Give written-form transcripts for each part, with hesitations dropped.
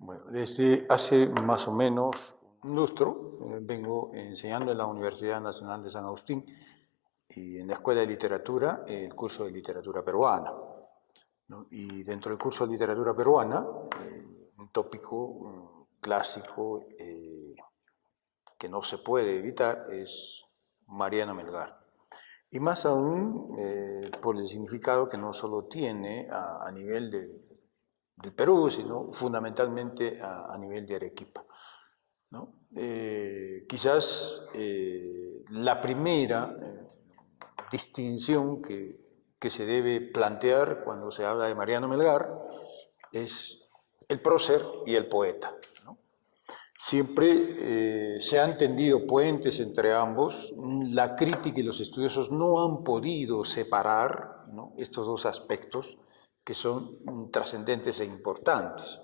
Bueno, desde hace más o menos un lustro vengo enseñando en la Universidad Nacional de San Agustín y en la Escuela de Literatura el curso de literatura peruana, ¿no? Y dentro del curso de literatura peruana, un tópico clásico que no se puede evitar es Mariano Melgar. Y más aún por el significado que no solo tiene a nivel del Perú, sino fundamentalmente a nivel de Arequipa, ¿no? Quizás la primera distinción que se debe plantear cuando se habla de Mariano Melgar es el prócer y el poeta, ¿no? Siempre se han tendido puentes entre ambos. La crítica y los estudiosos no han podido separar, ¿no?, estos dos aspectos que son trascendentes e importantes.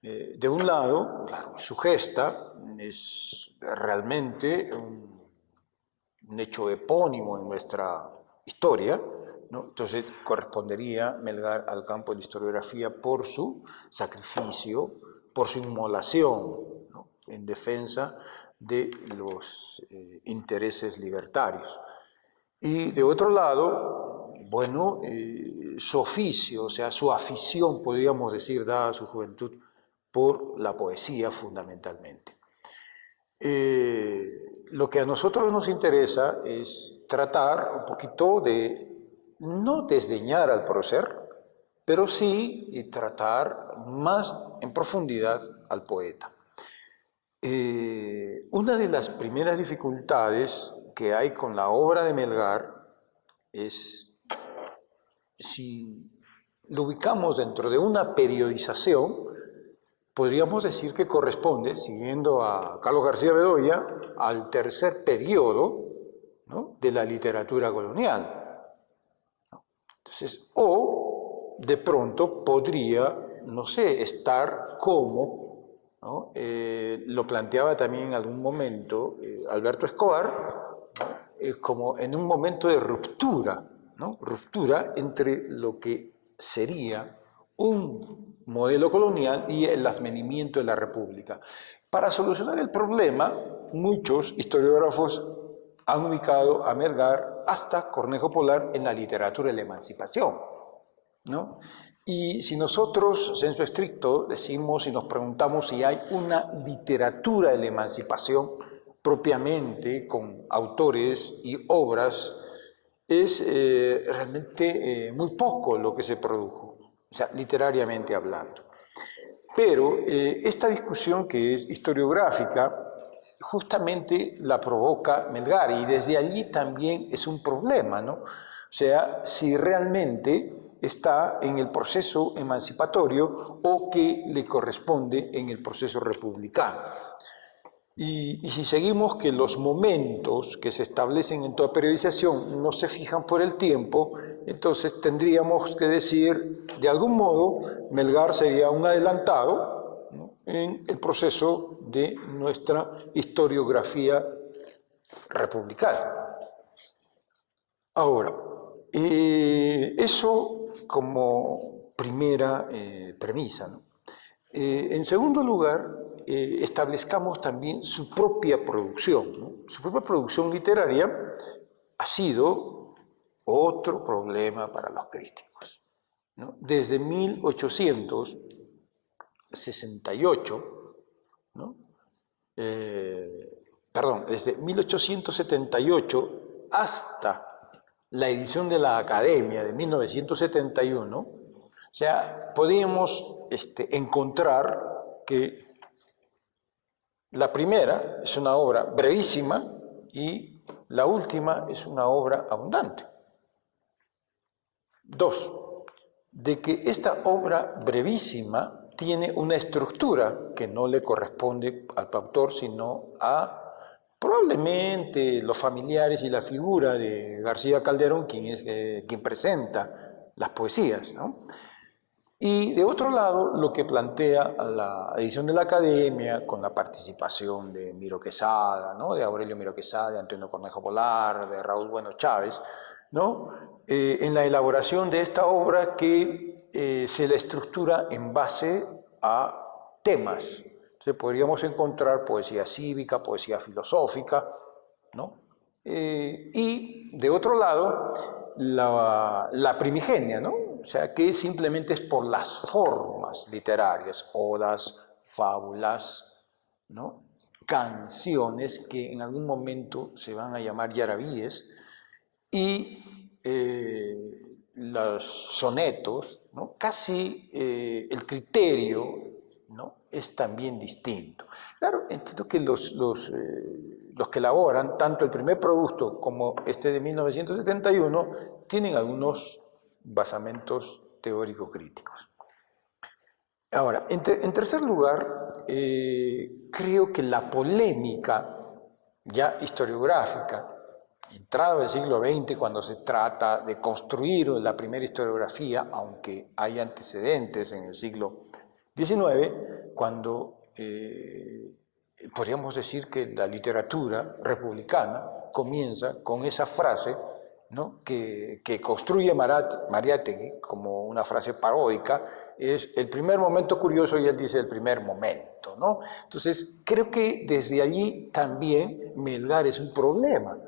De un lado, claro, su gesta es realmente un hecho epónimo en nuestra historia, ¿no? Entonces correspondería Melgar al campo de la historiografía por su sacrificio, por su inmolación, ¿no?, en defensa de los intereses libertarios. Y de otro lado, bueno, su oficio, o sea, su afición, podríamos decir, dada a su juventud, por la poesía fundamentalmente. Lo que a nosotros nos interesa es tratar un poquito de no desdeñar al prócer, pero sí tratar más en profundidad al poeta. Una de las primeras dificultades que hay con la obra de Melgar es si lo ubicamos dentro de una periodización, podríamos decir que corresponde, siguiendo a Carlos García Bedoya, al tercer periodo, ¿no?, de la literatura colonial. Entonces, o de pronto podría, no sé, estar como, ¿no?, lo planteaba también en algún momento Alberto Escobar, ¿no?, como en un momento de ruptura, ¿no?, ruptura entre lo que sería un modelo colonial y el advenimiento de la República. Para solucionar el problema, muchos historiógrafos han ubicado a Melgar hasta Cornejo Polar en la literatura de la emancipación, ¿no? Y si nosotros, sensu estricto, decimos y nos preguntamos si hay una literatura de la emancipación propiamente con autores y obras, es realmente muy poco lo que se produjo, o sea, literariamente hablando. Pero esta discusión que es historiográfica justamente la provoca Melgar y desde allí también es un problema, ¿no? O sea, si realmente está en el proceso emancipatorio o que le corresponde en el proceso republicano. Y si seguimos que los momentos que se establecen en toda periodización no se fijan por el tiempo, entonces tendríamos que decir, de algún modo, Melgar sería un adelantado, ¿no?, en el proceso de nuestra historiografía republicana. Ahora, eso como primera premisa, ¿no? En segundo lugar, establezcamos también su propia producción, ¿no? Su propia producción literaria ha sido otro problema para los críticos, ¿no? Desde 1868, ¿no? Desde 1878 hasta la edición de la Academia de 1971, o sea, podíamos encontrar que la primera es una obra brevísima y la última es una obra abundante. Dos, de que esta obra brevísima tiene una estructura que no le corresponde al autor, sino a probablemente los familiares y la figura de García Calderón, quien presenta las poesías, ¿no? Y de otro lado, lo que plantea la edición de la Academia, con la participación de Miro Quesada, ¿no?, de Aurelio Miro Quesada, de Antonio Cornejo Polar, de Raúl Bueno Chávez, ¿no?, en la elaboración de esta obra que se la estructura en base a temas. Entonces podríamos encontrar poesía cívica, poesía filosófica, ¿no? Y de otro lado, la primigenia, ¿no? O sea, que simplemente es por las formas literarias, odas, fábulas, ¿no? Canciones que en algún momento se van a llamar yarabíes, y los sonetos, ¿no? Casi el criterio, ¿no? Es también distinto. Claro, entiendo que los que elaboran tanto el primer producto como este de 1971 tienen algunos basamentos teórico-críticos. Ahora, en tercer lugar, creo que la polémica ya historiográfica, entrado el siglo XX, cuando se trata de construir la primera historiografía, aunque hay antecedentes en el siglo XIX, cuando podríamos decir que la literatura republicana comienza con esa frase, ¿no? que construye Mariátegui como una frase paródica, es el primer momento curioso, y él dice el primer momento, ¿no? Entonces, creo que desde allí también Melgar es un problema,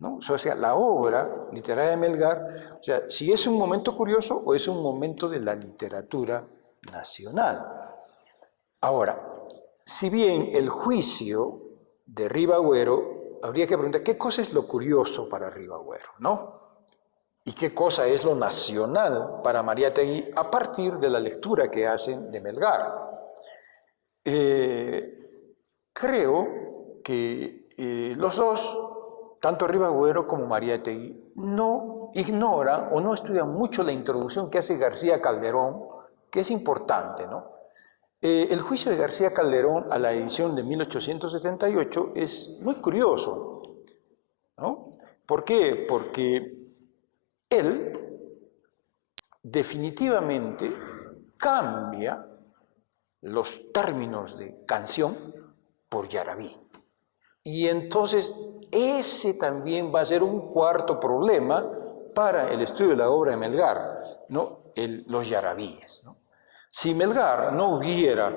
¿no? O sea, la obra literaria de Melgar, o sea, si es un momento curioso o es un momento de la literatura nacional. Ahora, si bien el juicio de Ribagüero, habría que preguntar qué cosa es lo curioso para Ribagüero, ¿no? ¿Y qué cosa es lo nacional para Mariátegui a partir de la lectura que hacen de Melgar? Creo que los dos, tanto Ribagüero como Mariátegui, no ignoran o no estudian mucho la introducción que hace García Calderón, que es importante, ¿no? El juicio de García Calderón a la edición de 1878 es muy curioso, ¿no? ¿Por qué? Porque él definitivamente cambia los términos de canción por yarabí. Y entonces ese también va a ser un cuarto problema para el estudio de la obra de Melgar, ¿no? Los yarabíes, ¿no? Si Melgar no hubiera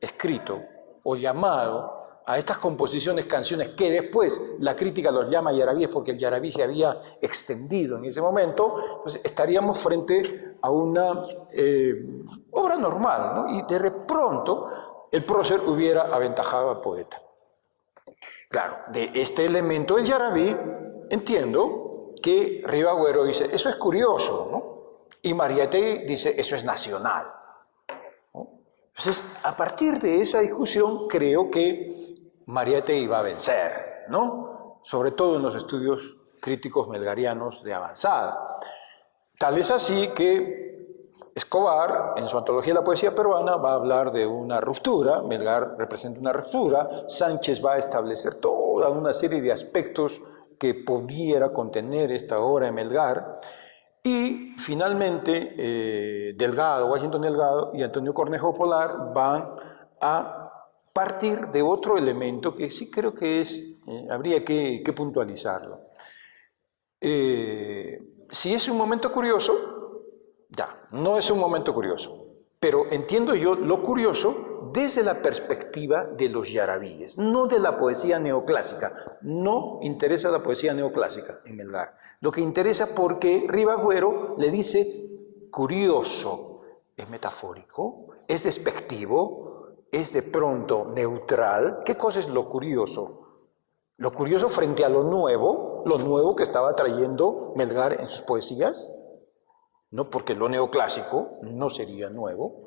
escrito o llamado a estas composiciones canciones que después la crítica los llama yarabíes porque el yarabí se había extendido en ese momento, pues estaríamos frente a una obra normal, ¿no? Y de pronto el prócer hubiera aventajado al poeta. Claro, de este elemento del yarabí entiendo que Ribagüero dice, eso es curioso, ¿no? Y Mariátegui dice, eso es nacional, ¿no? Entonces, a partir de esa discusión, creo que Mariátegui va a vencer, ¿no? Sobre todo en los estudios críticos melgarianos de avanzada. Tal es así que Escobar, en su antología de la poesía peruana, va a hablar de una ruptura, Melgar representa una ruptura, Sánchez va a establecer toda una serie de aspectos que pudiera contener esta obra de Melgar, y finalmente Delgado, Washington Delgado y Antonio Cornejo Polar van a partir de otro elemento que sí creo que habría que puntualizarlo. Si es un momento curioso, ya, no es un momento curioso, pero entiendo yo lo curioso desde la perspectiva de los yarabíes, no de la poesía neoclásica. No interesa la poesía neoclásica en Melgar. Lo que interesa porque Ribagüero le dice curioso, es metafórico, es despectivo, es de pronto neutral. ¿Qué cosa es lo curioso? Lo curioso frente a lo nuevo que estaba trayendo Melgar en sus poesías, ¿no? Porque lo neoclásico no sería nuevo.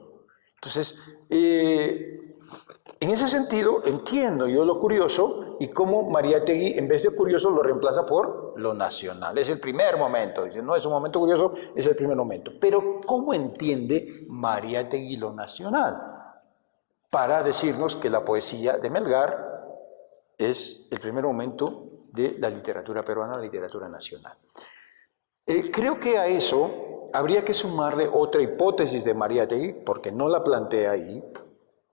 Entonces, en ese sentido, entiendo yo lo curioso y cómo Mariátegui, en vez de curioso, lo reemplaza por lo nacional. Es el primer momento, dice, no es un momento curioso, es el primer momento. Pero, ¿cómo entiende Mariátegui lo nacional? Para decirnos que la poesía de Melgar es el primer momento de la literatura peruana, la literatura nacional. Creo que a eso habría que sumarle otra hipótesis de Mariátegui, porque no la plantea ahí,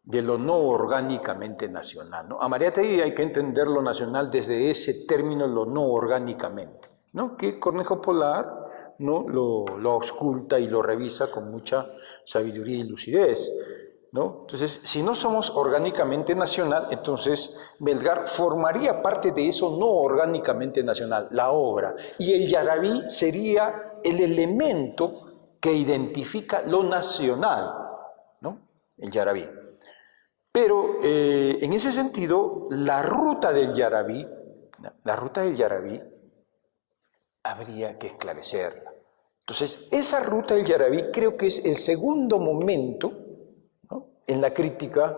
de lo no orgánicamente nacional, ¿no? A Mariátegui hay que entender lo nacional desde ese término, lo no orgánicamente, ¿no? Que Cornejo Polar, ¿no? lo ausculta y lo revisa con mucha sabiduría y lucidez. ¿no? Entonces, si no somos orgánicamente nacional, entonces Melgar formaría parte de eso no orgánicamente nacional, la obra, y el yarabí sería el elemento que identifica lo nacional, ¿no? El yarabí. Pero en ese sentido, la ruta del yarabí habría que esclarecerla. Entonces, esa ruta del yarabí creo que es el segundo momento, ¿no?, en la crítica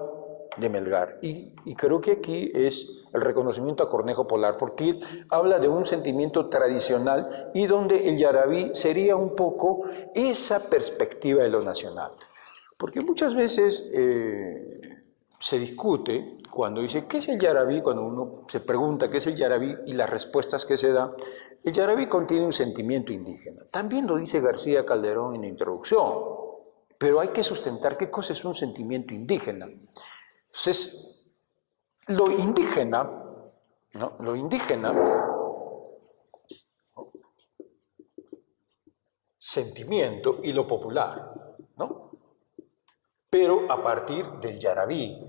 de Melgar. Y creo que aquí es el reconocimiento a Cornejo Polar, porque él habla de un sentimiento tradicional y donde el yarabí sería un poco esa perspectiva de lo nacional. Porque muchas veces se discute cuando dice, ¿qué es el yarabí? Cuando uno se pregunta qué es el yarabí y las respuestas que se dan, el yarabí contiene un sentimiento indígena. También lo dice García Calderón en la introducción, pero hay que sustentar qué cosa es un sentimiento indígena. Entonces, lo indígena, ¿no?, lo indígena, sentimiento, y lo popular, ¿no?, pero a partir del yarabí.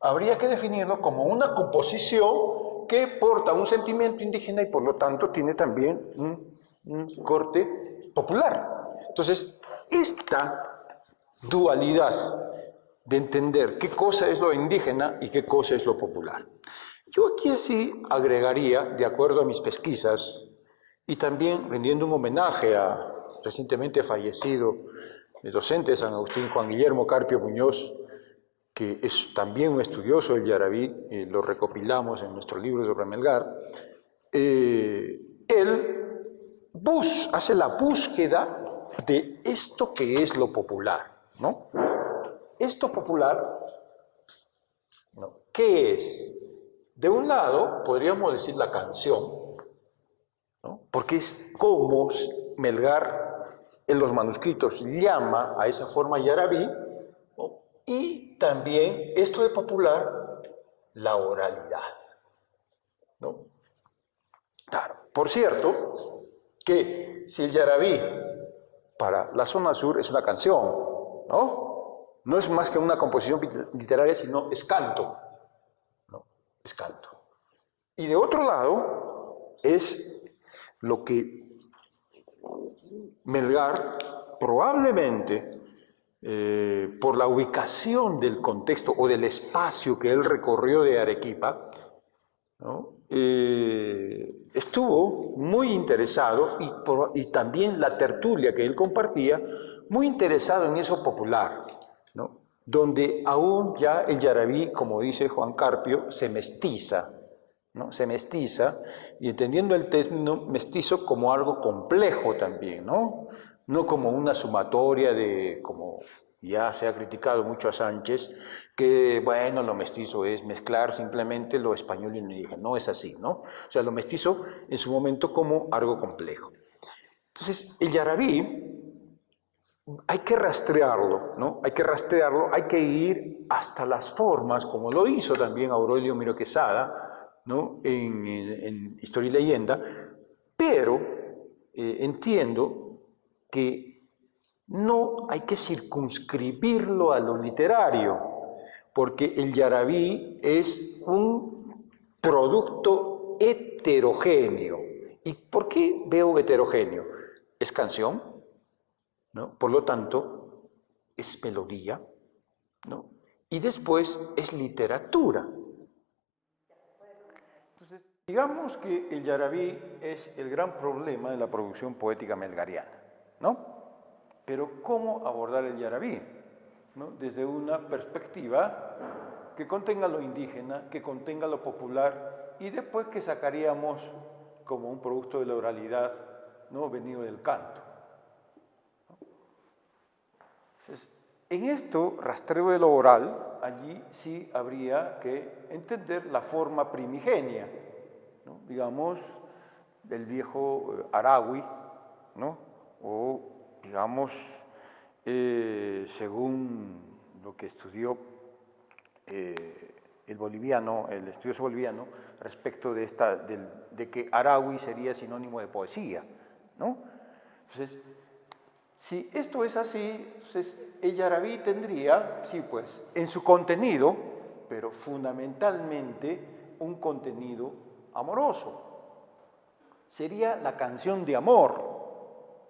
Habría que definirlo como una composición que porta un sentimiento indígena y por lo tanto tiene también un corte popular. Entonces, esta dualidad de entender qué cosa es lo indígena y qué cosa es lo popular. Yo aquí sí agregaría, de acuerdo a mis pesquisas, y también rendiendo un homenaje a recientemente fallecido el docente de San Agustín, Juan Guillermo Carpio Muñoz, que es también un estudioso del yarabí, lo recopilamos en nuestro libro sobre Melgar, él hace la búsqueda de esto que es lo popular, ¿no? Esto popular, ¿no?, ¿qué es? De un lado, podríamos decir la canción, ¿no?, porque es como Melgar en los manuscritos llama a esa forma yarabí, ¿no?, y también esto de popular, la oralidad, ¿no? Claro, por cierto, que si el yarabí para la zona sur es una canción, ¿no? No es más que una composición literaria, sino es canto, ¿no? Es canto. Y de otro lado, es lo que Melgar probablemente, por la ubicación del contexto o del espacio que él recorrió de Arequipa, ¿no?, estuvo muy interesado y también la tertulia que él compartía, muy interesado en eso popular, ¿no?, donde aún ya el yarabí, como dice Juan Carpio, se mestiza, ¿no?, se mestiza, y entendiendo el término mestizo como algo complejo también, ¿no?, no como una sumatoria de, como ya se ha criticado mucho a Sánchez, que, bueno, lo mestizo es mezclar simplemente lo español y lo indígena. No es así, ¿no? O sea, lo mestizo en su momento como algo complejo. Entonces, el yarabí hay que rastrearlo, ¿no? Hay que rastrearlo, hay que ir hasta las formas, como lo hizo también Aurelio Miro Quesada, ¿no?, en Historia y Leyenda, pero entiendo que no hay que circunscribirlo a lo literario, porque el yarabí es un producto heterogéneo. ¿Y por qué veo heterogéneo? Es canción, ¿no?, por lo tanto, es melodía, ¿no?, y después es literatura. Entonces, digamos que el yarabí es el gran problema de la producción poética melgariana, ¿no? Pero ¿cómo abordar el yarabí? ¿No?, desde una perspectiva que contenga lo indígena, que contenga lo popular, y después que sacaríamos como un producto de la oralidad, ¿no?, venido del canto. Entonces, en esto, rastreo de lo oral, allí sí habría que entender la forma primigenia, ¿no?, digamos, del viejo Aragui, ¿no?, o digamos, según lo que estudió el boliviano, el estudioso boliviano, respecto de que Aragui sería sinónimo de poesía, ¿no? Entonces, Si esto es así, entonces el yarabí tendría, sí pues, en su contenido, pero fundamentalmente un contenido amoroso. Sería la canción de amor,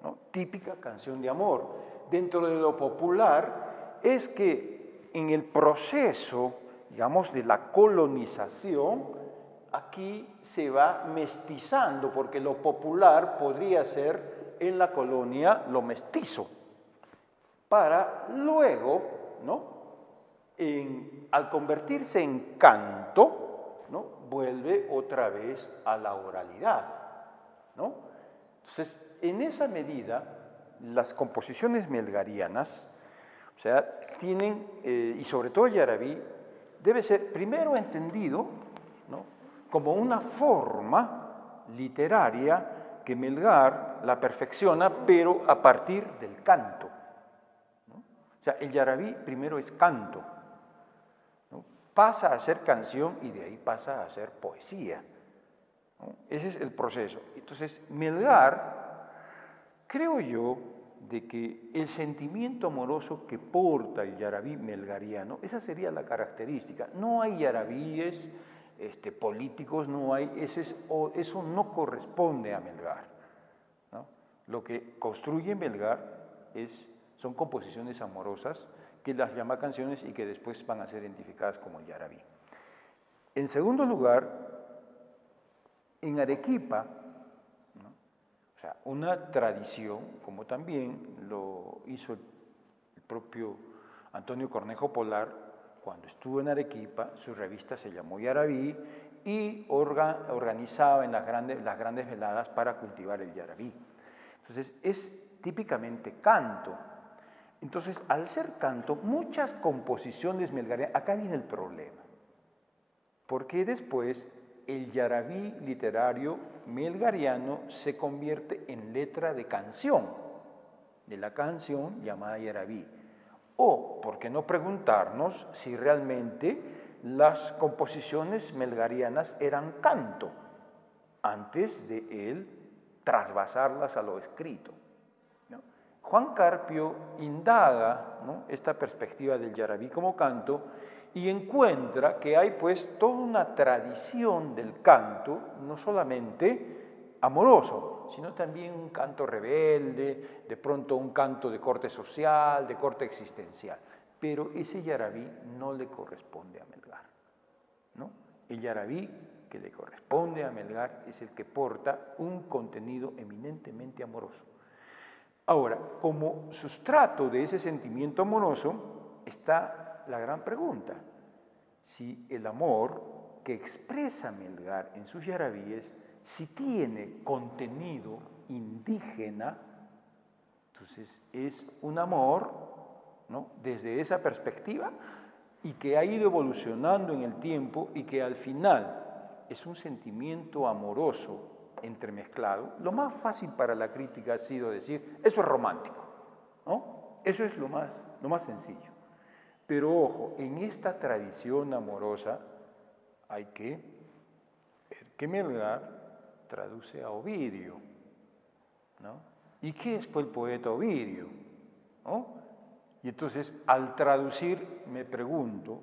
¿no? Típica canción de amor. Dentro de lo popular es que en el proceso, digamos, de la colonización, aquí se va mestizando, porque lo popular podría ser en la colonia lo mestizo, para luego, ¿no? Al convertirse en canto, ¿no? Vuelve otra vez a la oralidad, ¿no? Entonces, en esa medida, las composiciones melgarianas, o sea, tienen, y sobre todo el yarabí, debe ser primero entendido, ¿no? Como una forma literaria que Melgar la perfecciona, pero a partir del canto, ¿no? O sea, el yarabí primero es canto, ¿no? Pasa a ser canción y de ahí pasa a ser poesía, ¿no? Ese es el proceso. Entonces, Melgar, creo yo, de que el sentimiento amoroso que porta el yarabí melgariano, esa sería la característica. No hay yarabíes políticos, no hay, eso no corresponde a Melgar, ¿no? Lo que construye Melgar son composiciones amorosas que las llama canciones y que después van a ser identificadas como yarabí. En segundo lugar, en Arequipa, ¿no? O sea, una tradición, como también lo hizo el propio Antonio Cornejo Polar, cuando estuvo en Arequipa, su revista se llamó Yarabí y organizaba en las grandes veladas para cultivar el yarabí. Entonces, es típicamente canto. Entonces, al ser canto, muchas composiciones melgarianas, acá viene el problema, porque después el yarabí literario melgariano se convierte en letra de canción, de la canción llamada yarabí. O, ¿por qué no preguntarnos si realmente las composiciones melgarianas eran canto antes de él trasvasarlas a lo escrito, ¿no? Juan Carpio indaga, ¿no?, esta perspectiva del yarabí como canto y encuentra que hay pues toda una tradición del canto, no solamente amoroso, sino también un canto rebelde, de pronto un canto de corte social, de corte existencial. Pero ese yarabí no le corresponde a Melgar, ¿no? El yarabí que le corresponde a Melgar es el que porta un contenido eminentemente amoroso. Ahora, como sustrato de ese sentimiento amoroso está la gran pregunta: si el amor que expresa Melgar en sus yarabíes, si tiene contenido indígena, entonces es un amor, ¿no?, desde esa perspectiva y que ha ido evolucionando en el tiempo y que al final es un sentimiento amoroso entremezclado. Lo más fácil para la crítica ha sido decir, eso es romántico, ¿no? Eso es lo más sencillo. Pero ojo, en esta tradición amorosa hay que ver que Melgar traduce a Ovidio, ¿no? ¿Y qué es pues el poeta Ovidio? ¿No? Y entonces, al traducir, me pregunto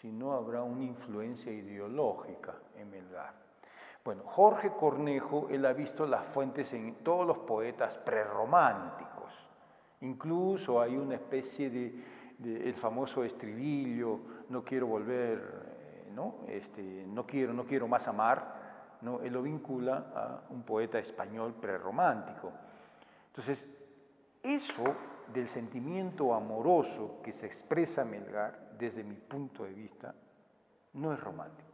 si no habrá una influencia ideológica en Melgar. Bueno, Jorge Cornejo, él ha visto las fuentes en todos los poetas prerrománticos. Incluso hay una especie de el famoso estribillo, no quiero volver, ¿no? No quiero más amar, ¿no? Él lo vincula a un poeta español prerromántico. Entonces, eso del sentimiento amoroso que se expresa Melgar, desde mi punto de vista, no es romántico,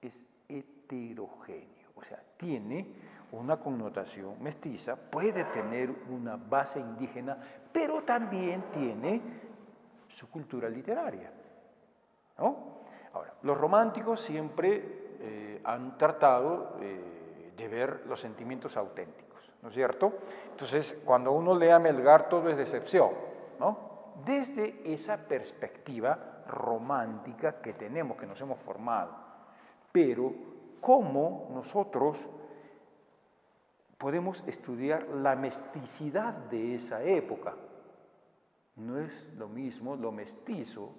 es heterogéneo, o sea, tiene una connotación mestiza, puede tener una base indígena, pero también tiene su cultura literaria, ¿no? Ahora, los románticos siempre han tratado de ver los sentimientos auténticos, ¿no es cierto? Entonces, cuando uno lee a Melgar, todo es decepción, ¿no? Desde esa perspectiva romántica que tenemos, que nos hemos formado. Pero, ¿cómo nosotros podemos estudiar la mesticidad de esa época. No es lo mismo lo mestizo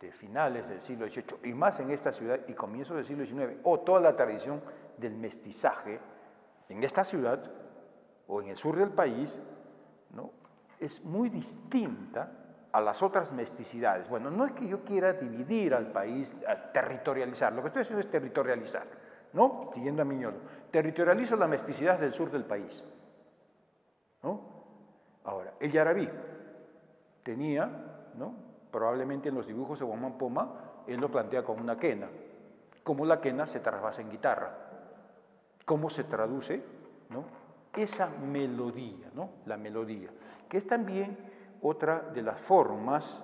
de finales del siglo XVIII y más en esta ciudad y comienzos del siglo XIX, o toda la tradición del mestizaje en esta ciudad o en el sur del país, ¿no? Es muy distinta a las otras mesticidades. Bueno, no es que yo quiera dividir al país, territorializar, lo que estoy haciendo es territorializar, ¿no? Siguiendo a Miñolo, territorializo la mesticidad del sur del país, ¿no? Ahora, el yarabí tenía, ¿no? Probablemente en los dibujos de Guamán Poma, él lo plantea como una quena, cómo la quena se trasvasa en guitarra, cómo se traduce, ¿no? Esa melodía, ¿no? La melodía, que es también otra de las formas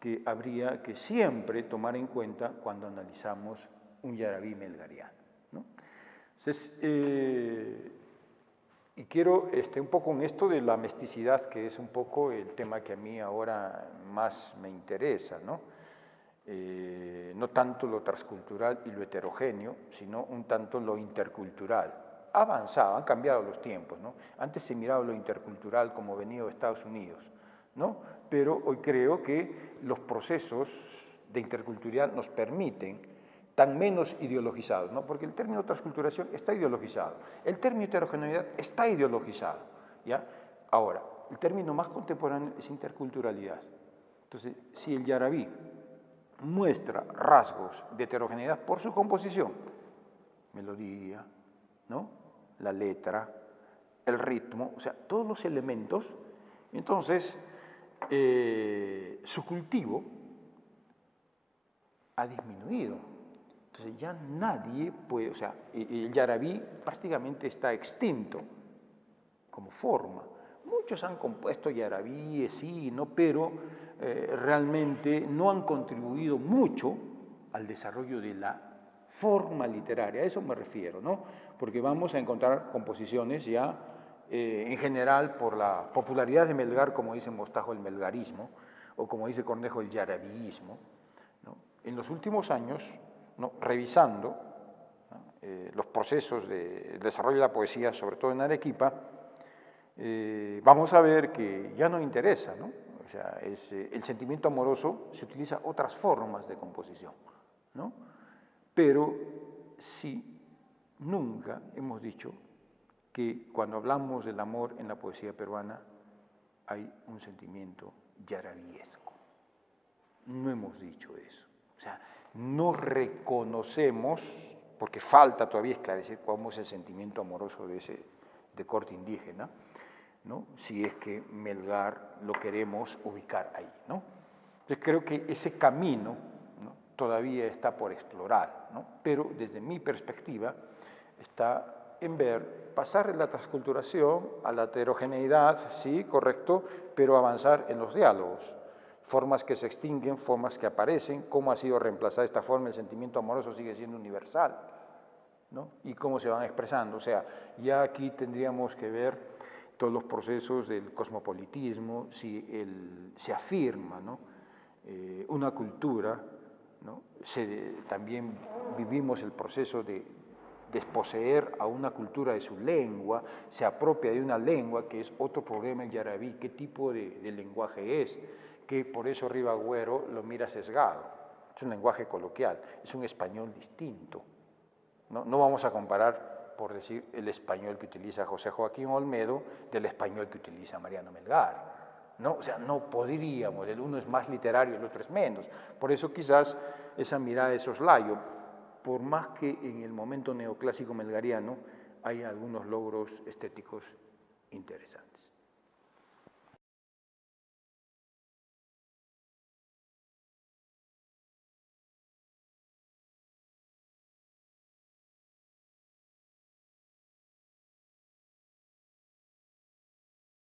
que habría que siempre tomar en cuenta cuando analizamos un yarabí melgariano, ¿no? Entonces, y quiero un poco en esto de la mesticidad, que es un poco el tema que a mí ahora más me interesa, ¿no? No tanto lo transcultural y lo heterogéneo, sino un tanto lo intercultural. Ha avanzado, han cambiado los tiempos, ¿no? Antes se miraba lo intercultural como venido de Estados Unidos, ¿no? Pero hoy creo que los procesos de interculturalidad nos permiten tan menos ideologizados, ¿no? Porque el término transculturación está ideologizado, el término heterogeneidad está ideologizado, ¿ya? Ahora, el término más contemporáneo es interculturalidad. Entonces, si el yarabí muestra rasgos de heterogeneidad por su composición, melodía, ¿no? La letra, el ritmo, o sea, todos los elementos, entonces su cultivo ha disminuido. Entonces ya nadie puede, o sea, el yarabí prácticamente está extinto como forma. Muchos han compuesto yarabíes, sí, ¿no? Pero realmente no han contribuido mucho al desarrollo de la forma literaria, a eso me refiero, ¿no? Porque vamos a encontrar composiciones ya, en general, por la popularidad de Melgar, como dice Mostajo, el melgarismo, o como dice Cornejo, el yarabíismo, ¿no? En los últimos años, ¿no? Revisando, ¿no? Los procesos de desarrollo de la poesía, sobre todo en Arequipa, vamos a ver que ya no interesa, ¿no? O sea, el sentimiento amoroso se utiliza otras formas de composición, ¿no? Pero sí, nunca hemos dicho que cuando hablamos del amor en la poesía peruana hay un sentimiento yarabiesco. No hemos dicho eso. O sea, no reconocemos, porque falta todavía esclarecer cómo es el sentimiento amoroso de corte indígena, ¿no? Si es que Melgar lo queremos ubicar ahí, ¿no? Entonces creo que ese camino, ¿no? Todavía está por explorar, ¿no? Pero desde mi perspectiva está en ver, pasar de la transculturación a la heterogeneidad, sí, correcto, pero avanzar en los diálogos, formas que se extinguen, formas que aparecen, cómo ha sido reemplazada esta forma, el sentimiento amoroso sigue siendo universal, ¿no? Y cómo se van expresando, o sea, ya aquí tendríamos que ver todos los procesos del cosmopolitismo, si se afirma, ¿no? Una cultura, ¿no? También vivimos el proceso de desposeer a una cultura de su lengua, se apropia de una lengua que es otro problema el yarabí, qué tipo de lenguaje es, que por eso Ribagüero lo mira sesgado, es un lenguaje coloquial, es un español distinto, ¿no? No vamos a comparar, por decir, el español que utiliza José Joaquín Olmedo del español que utiliza Mariano Melgar, ¿no? O sea, no podríamos, el uno es más literario, el otro es menos. Por eso quizás esa mirada de soslayo, por más que en el momento neoclásico melgariano hay algunos logros estéticos interesantes.